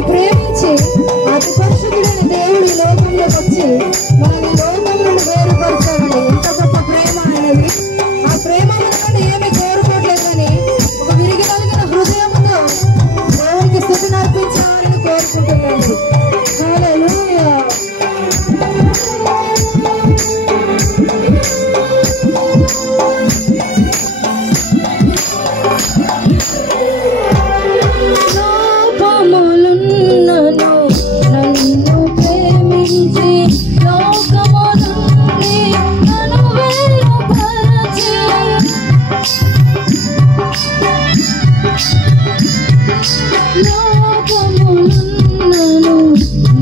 ప్రేమించి అతి పరిశుద్ధుడైన దేవుడు ఈ లోకంలోకి వచ్చి మనం ఈ లోకంలో వేరుపరచాలండి. ఎంత గొప్ప ప్రేమ అనేది. ఆ ప్రేమ మనకంటే ఏమి కోరుకోవట్లేదు కానీ ఒక విరిగి కలిగిన హృదయంతో దేవునికి స్తుతిని అర్పించాలని కోరుకుంటున్నాను. హల్లెలూయా.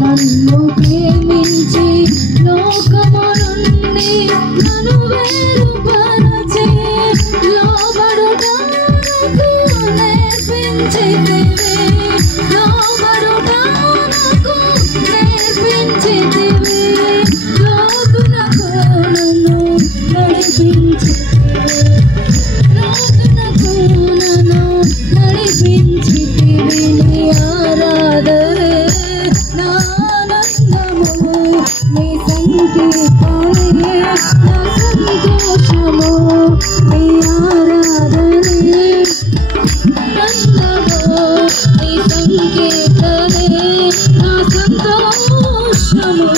నన్ను ప్రేమించి లోకము నుండి నన్ను వేరుపరచి లోబడుటకు నేర్పించితివి. లోబడుటకు నేర్పించితివి. లోకునకు నన్ను నడిపించితివి. లోకునకు నన్ను నడిపించితివి. నీ ఆరాధనే నా ఆనందము, నీ సంకీర్తనే నా సంతోషము. నీ ఆరాధనే ఆనందము, నీ సంకీర్తనే నా సంతోషము.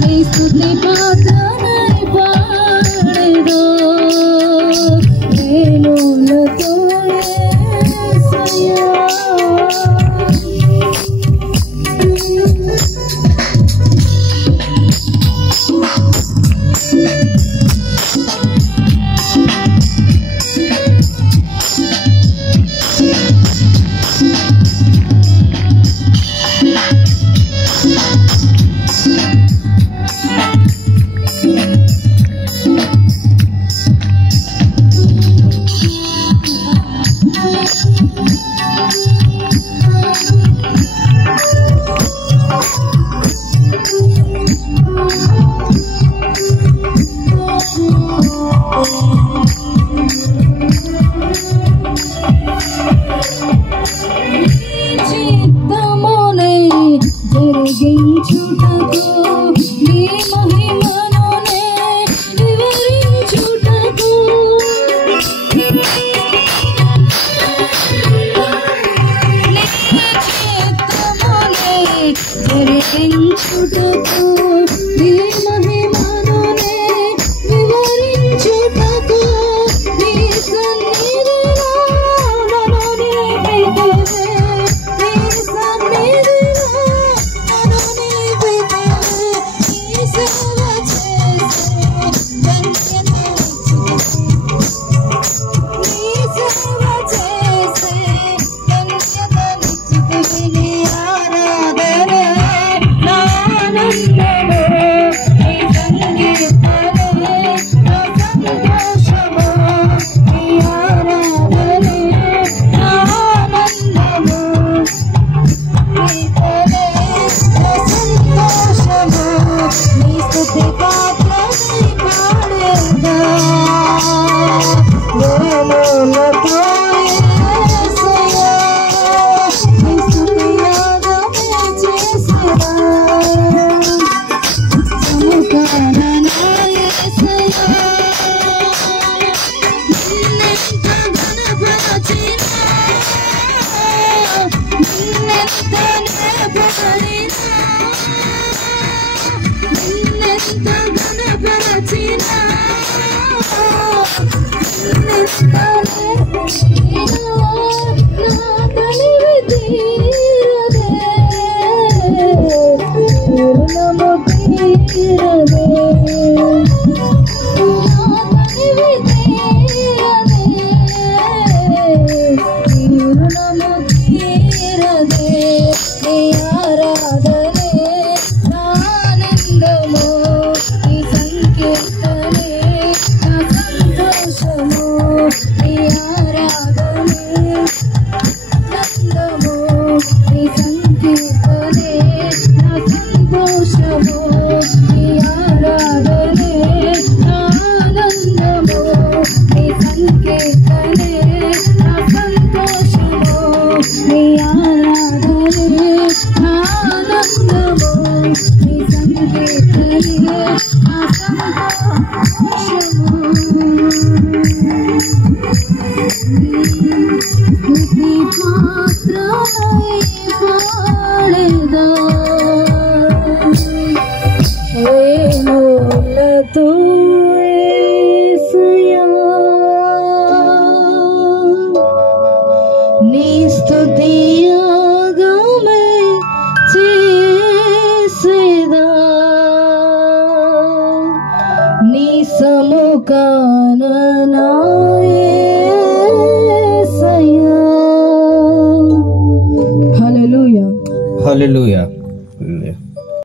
నీ స్తుతి పాత్రనై పాడెదో వేణులతో యేసయ్యా. జరిగించుటకు నీ మహిమనునే వివరించుటకు జరిగించుటకు నీ మహిమనునే వివరించుటకు నీ సన్నిధిలో నన్ను నిలిపితివే. నీ సన్నిధిలో నన్ను నిలిపితివే. నీ సేవ చేసే ధన్యతనిచ్చితివి. నీ సేవ చేసే ధన్యతనిచ్చితివి. నీ ఆరాధనే నా ఆనందము. నీ స్తుతియాగమే చేసేదా నీ సముఖాన నా యేసయ్యా. హల్లెలూయా హల్లెలూయా.